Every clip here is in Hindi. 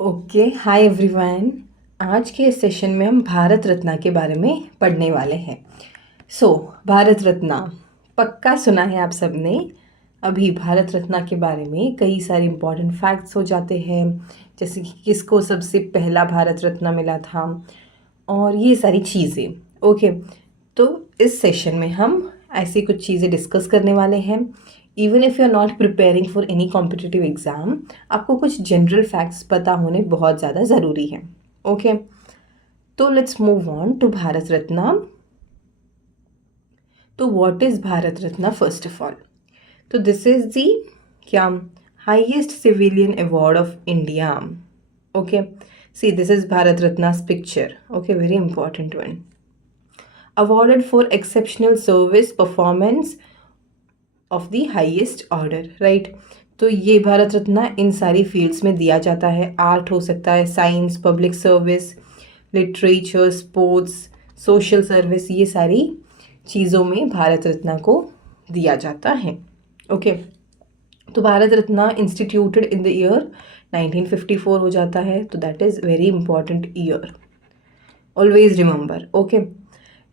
Okay, hi everyone. आज के इस सेशन में हम भारत रत्न के बारे में पढ़ने वाले हैं। भारत रत्न पक्का सुना है आप सबने। अभी भारत रत्न के बारे में कई सारे इम्पोर्टेंट फैक्ट्स हो जाते हैं, जैसे कि किसको सबसे पहला भारत रत्न मिला था और ये सारी चीज़ें। ओके, तो इस सेशन में हम ऐसी कुछ चीज़ें डिस्कस करने वाले हैं। Even if you are not preparing for any competitive exam, आपको कुछ जनरल फैक्ट्स पता होने बहुत ज़्यादा ज़रूरी है। ओके, तो let's move on to Bharat Ratna. तो what is Bharat Ratna first of all? तो दिस इज़ दी क्या highest civilian award of India. Okay, see this is Bharat Ratna's picture. Okay, very important one. Awarded for exceptional service performance of the highest order, right? तो ये भारत रत्न इन सारी फील्ड्स में दिया जाता है। आर्ट हो सकता है, science, public service, literature, sports, social service, ये सारी चीज़ों में भारत रत्न को दिया जाता है। ओके, तो Bharat Ratna instituted in the year 1954 हो जाता है, तो that is very important year, always remember. Okay,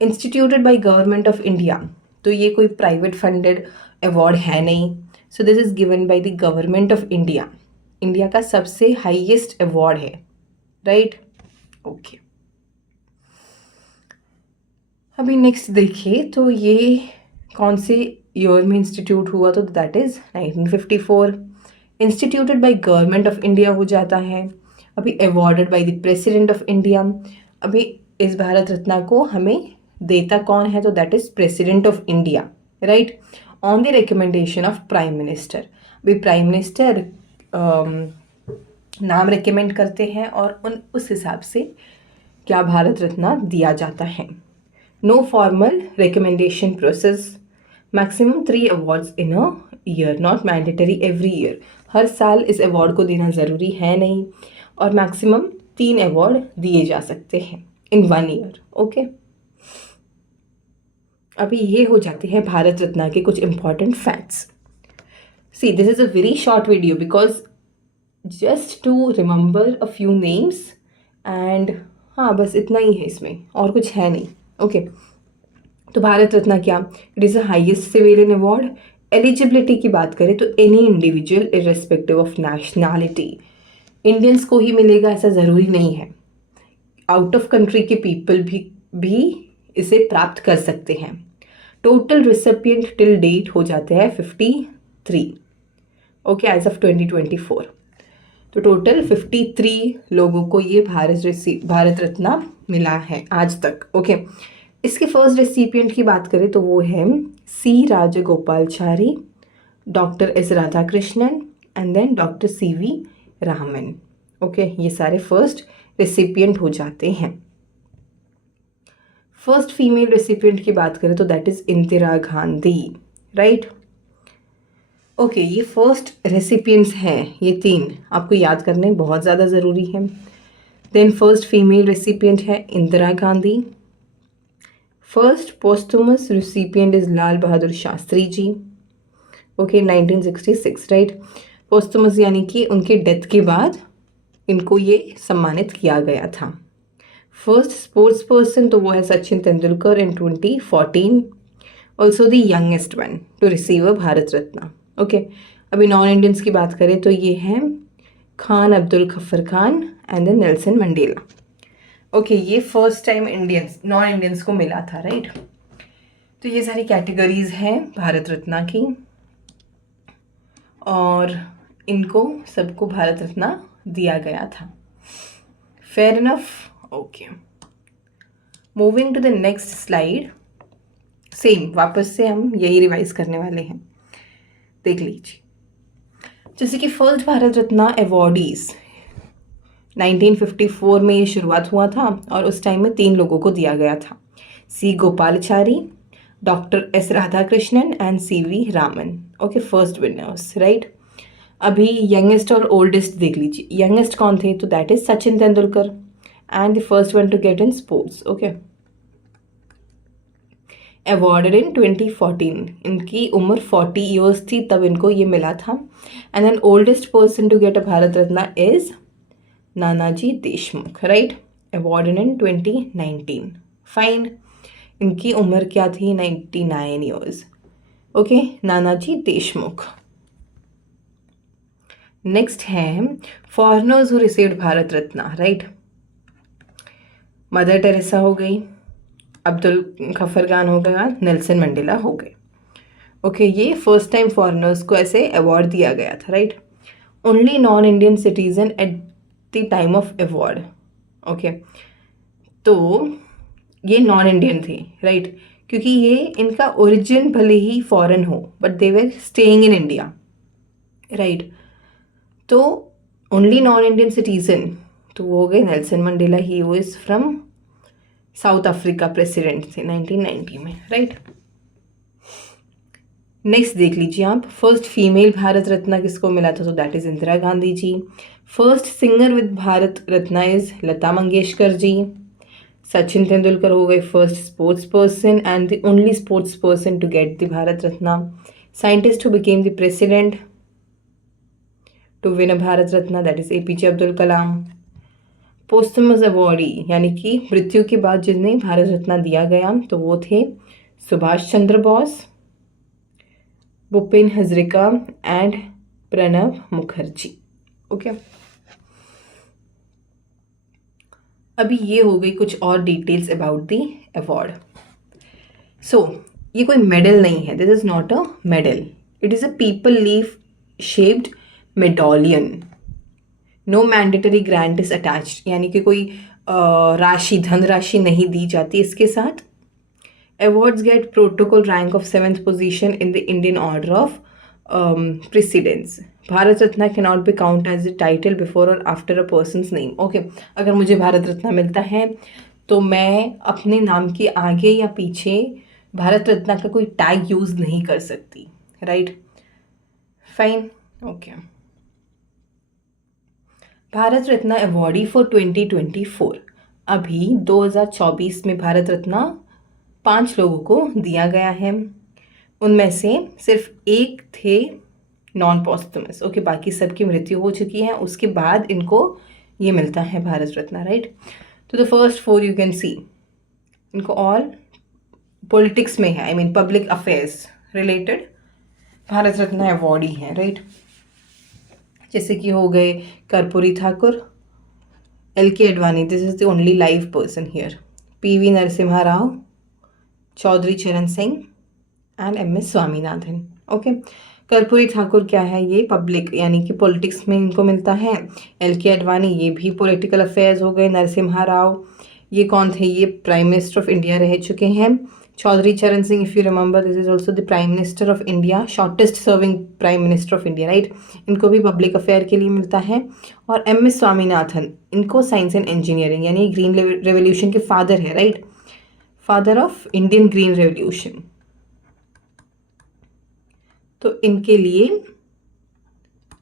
instituted by government of India, तो ये कोई प्राइवेट फंडेड अवार्ड है नहीं। So this is given by the government of India. India का सबसे हाईएस्ट अवार्ड है, राइट? ओके, अभी नेक्स्ट देखिए, तो ये कौन से ईयर में इंस्टीट्यूट हुआ? तो that is 1954। Instituted by government of India हो जाता है। अभी awarded by the president of India. अभी इस भारत रत्न को हमें देता कौन है? तो that is president of India, right? On the recommendation of prime minister. अभी प्राइम मिनिस्टर नाम रिकमेंड करते हैं और उस हिसाब से क्या भारत रत्न दिया जाता है। No formal recommendation process. Maximum 3 awards in a year, not mandatory every year. हर साल इस अवार्ड को देना ज़रूरी है नहीं, और मैक्सिमम 3 अवार्ड दिए जा सकते हैं इन 1 ईयर। ओके, अभी ये हो जाते हैं भारत रत्न के कुछ important facts. See this is a very short video because just to remember a few names and हाँ, बस इतना ही है, इसमें और कुछ है नहीं। ओके, तो भारत रत्न क्या? It is the highest civilian award. Eligibility की बात करें तो any individual irrespective of nationality, Indians को ही मिलेगा ऐसा ज़रूरी नहीं है। आउट ऑफ कंट्री के पीपल भी इसे प्राप्त कर सकते हैं। टोटल रिसिपिएंट टिल डेट हो जाते हैं 53। Okay, age of 2024। तो टोटल 53 लोगों को ये भारत रत्न मिला है आज तक। ओके, इसके फर्स्ट रेसिपिएंट की बात करें तो वो है C Rajagopalachari, doctor S Radhakrishnan and then doctor CV Raman. Okay, ये सारे फर्स्ट रेसिपिएंट हो जाते हैं। फर्स्ट फीमेल रेसिपिएंट की बात करें तो that is Indira Gandhi, right? Okay, ये फर्स्ट रेसिपिएंट्स हैं, ये 3 आपको याद करने बहुत ज़्यादा ज़रूरी है। देन फर्स्ट फीमेल रेसिपिएंट है Indira Gandhi. First posthumous recipient is Lal Bahadur Shastri ji. Okay, 1966, right? Posthumous यानी कि उनके डेथ के बाद इनको ये सम्मानित किया गया था। फर्स्ट स्पोर्ट्स पर्सन तो वो है Sachin Tendulkar in 2014, also the youngest one to receive a Bharat Ratna. Okay, अभी नॉन इंडियंस की बात करें तो ये हैं Khan Abdul Ghaffar Khan and then Nelson Mandela. Okay, ये फर्स्ट टाइम नॉन इंडियंस को मिला था, राइट? तो ये सारी कैटेगरीज हैं भारत रत्न की, और इनको सबको भारत रत्न दिया गया था। Fair enough. Okay, moving to the next slide. Same वापस से हम यही रिवाइज करने वाले हैं, देख लीजिए। जैसे कि फर्स्ट भारत रत्न अवॉर्डीज 1954 में ये शुरुआत हुआ था, और उस टाइम में 3 लोगों को दिया गया था, C Gopalachari, doctor S Radhakrishnan and CV Raman. Okay, first winners, right? अभी यंगेस्ट और ओल्डेस्ट देख लीजिए। यंगेस्ट कौन थे? तो that is Sachin Tendulkar and the first one to get in sports. Okay, awarded in 2014। इनकी उम्र 40 ईयर्स थी तब इनको ये मिला था। And then oldest person to get a Bharat Ratna is Nanaji Deshmukh, right, awarded in 2019. Fine. इनकी उम्र क्या थी? 99 years. Okay, Nanaji Deshmukh. Next है foreigners who received Bharat Ratna, right. Mother Teresa हो गई, अब्दुल गफ्फार खान हो गया, नेल्सन मंडेला हो गए. ओके, ये फर्स्ट टाइम फॉरेनर्स को ऐसे अवार्ड दिया गया था, right. Only non Indian citizen at the time of award. Okay, तो ये नॉन इंडियन थे, राइट, क्योंकि ये इनका ओरिजिन भले ही फॉरेन हो but they were staying in India, right. तो ओनली नॉन इंडियन सिटीजन तो वो हो गए Nelson Mandela. He was from south Africa, president थे 1990 में, राइट. नेक्स्ट देख लीजिए आप, फर्स्ट फीमेल भारत रत्ना किसको मिला था? तो that is Indira Gandhi ji. First singer with Bharat Ratna is Lata Mangeshkar ji. Sachin Tendulkar हो गए first sports person and the only sports person to get the Bharat Ratna. Scientist who became the president to win a Bharat Ratna, that is APJ Abdul Kalam. Posthumous awardee यानी कि मृत्यु के बाद जिन्हें भारत रत्ना दिया गया तो वो थे सुभाष चंद्र बोस, भूपेन हजरिका एंड प्रणब मुखर्जी. ओके, अभी ये हो गई कुछ और details about the award. So ये कोई मेडल नहीं है, this is not a medal, it is a peepal leaf shaped medallion. No mandatory grant is attached, यानी कि कोई राशि, धनराशि नहीं दी जाती इसके साथ. Awards get protocol rank of 7th position in the Indian order of precedence. Bharat Ratna cannot be counted as a title before or after a person's name. Okay, अगर मुझे भारत रत्ना मिलता है तो मैं अपने नाम के आगे या पीछे भारत रत्ना का कोई टैग यूज़ नहीं कर सकती, right. Fine. Okay, Bharat Ratna awardee for 2024. अभी 2024 में भारत रत्ना 5 लोगों को दिया गया है. उनमें से सिर्फ एक थे नॉन पॉस्टमस. ओके, बाकी सबकी मृत्यु हो चुकी है, उसके बाद इनको ये मिलता है भारत रत्ना, राइट. तो the first 4 you can see, इनको ऑल पॉलिटिक्स में है, I mean public affairs related Bharat Ratna award ही है, राइट. जैसे कि हो गए Karpoori Thakur, LK Advani, this is the only live person here, PV Narasimha Rao, Chaudhary Charan Singh and MS Swaminathan. Okay, Karpoori Thakur क्या है? ये पब्लिक यानी कि पॉलिटिक्स में इनको मिलता है. LK अडवाणी ये भी पॉलिटिकल अफेयर्स हो गए. नरसिम्हा राव ये कौन थे? ये प्राइम मिनिस्टर ऑफ इंडिया रह चुके हैं. Chaudhary Charan Singh, if you remember, this is also the prime minister of India, shortest serving prime minister of India, right. इनको भी पब्लिक अफेयर के लिए मिलता है. और MS स्वामीनाथन, इनको साइंस एंड इंजीनियरिंग यानी ग्रीन रेवोल्यूशन के फादर है, right, father of Indian green revolution. तो इनके लिए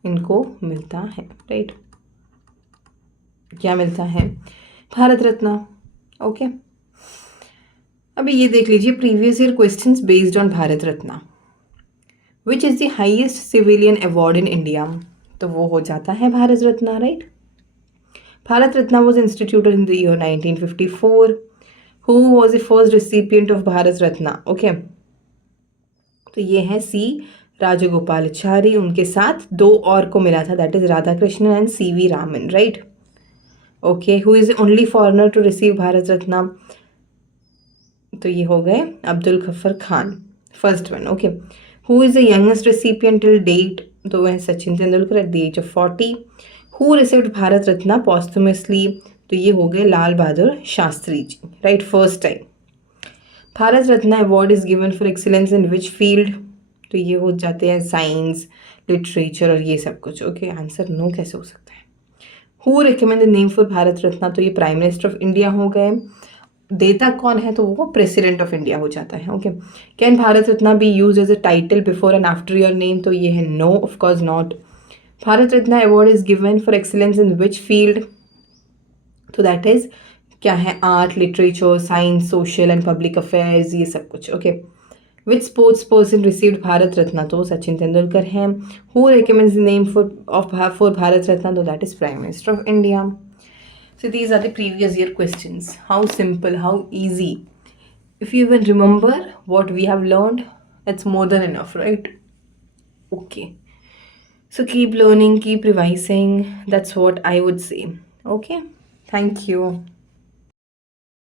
इनको मिलता है, राइट. क्या मिलता है? भारत रत्ना. ओके, अभी ये देख लीजिए previous year questions based on Bharat Ratna. Which is the highest civilian award in India? तो वो हो जाता है Bharat Ratna, right. Bharat Ratna was instituted in the year 1954. Who was the first recipient of Bharat Ratna? Okay, तो ये है C. राजगोपालाचारी. उनके साथ 2 और को मिला था, that is Radhakrishnan and CV Raman, right. Okay, who is only foreigner to receive Bharat Ratna? तो ये हो गए Abdul Ghaffar Khan, first one. Okay, who is the youngest recipient till date? तो वह है Sachin Tendulkar at the age of 40. Who received Bharat Ratna posthumously? तो ये हो गए Lal Bahadur Shastri ji, right, first time. Bharat Ratna award is given for excellence in which field? तो ये हो जाते हैं साइंस, लिटरेचर और ये सब कुछ. ओके, आंसर नो कैसे हो सकता है? Who recommend the name for Bharat Ratna? तो ये प्राइम मिनिस्टर ऑफ इंडिया हो गए. देता कौन है? तो वो प्रेसिडेंट ऑफ इंडिया हो जाता है. Okay, can Bharat Ratna be use as a title before and after your name? तो ये है no, of course not. Bharat Ratna award is given for excellence in which field? तो दैट इज क्या है? Art, literature, science, social and public affairs, ये सब कुछ. Okay, which sports person received Bharat Ratna? तो सचिन तेंदुलकर हैं. Who recommends the name for Bharat Ratna? तो that is prime minister of India. So these are the previous year questions. How simple, how easy. If you even remember what we have learned, it's more than enough, right? Okay. So keep learning, keep revising. That's what I would say. Okay. Thank you.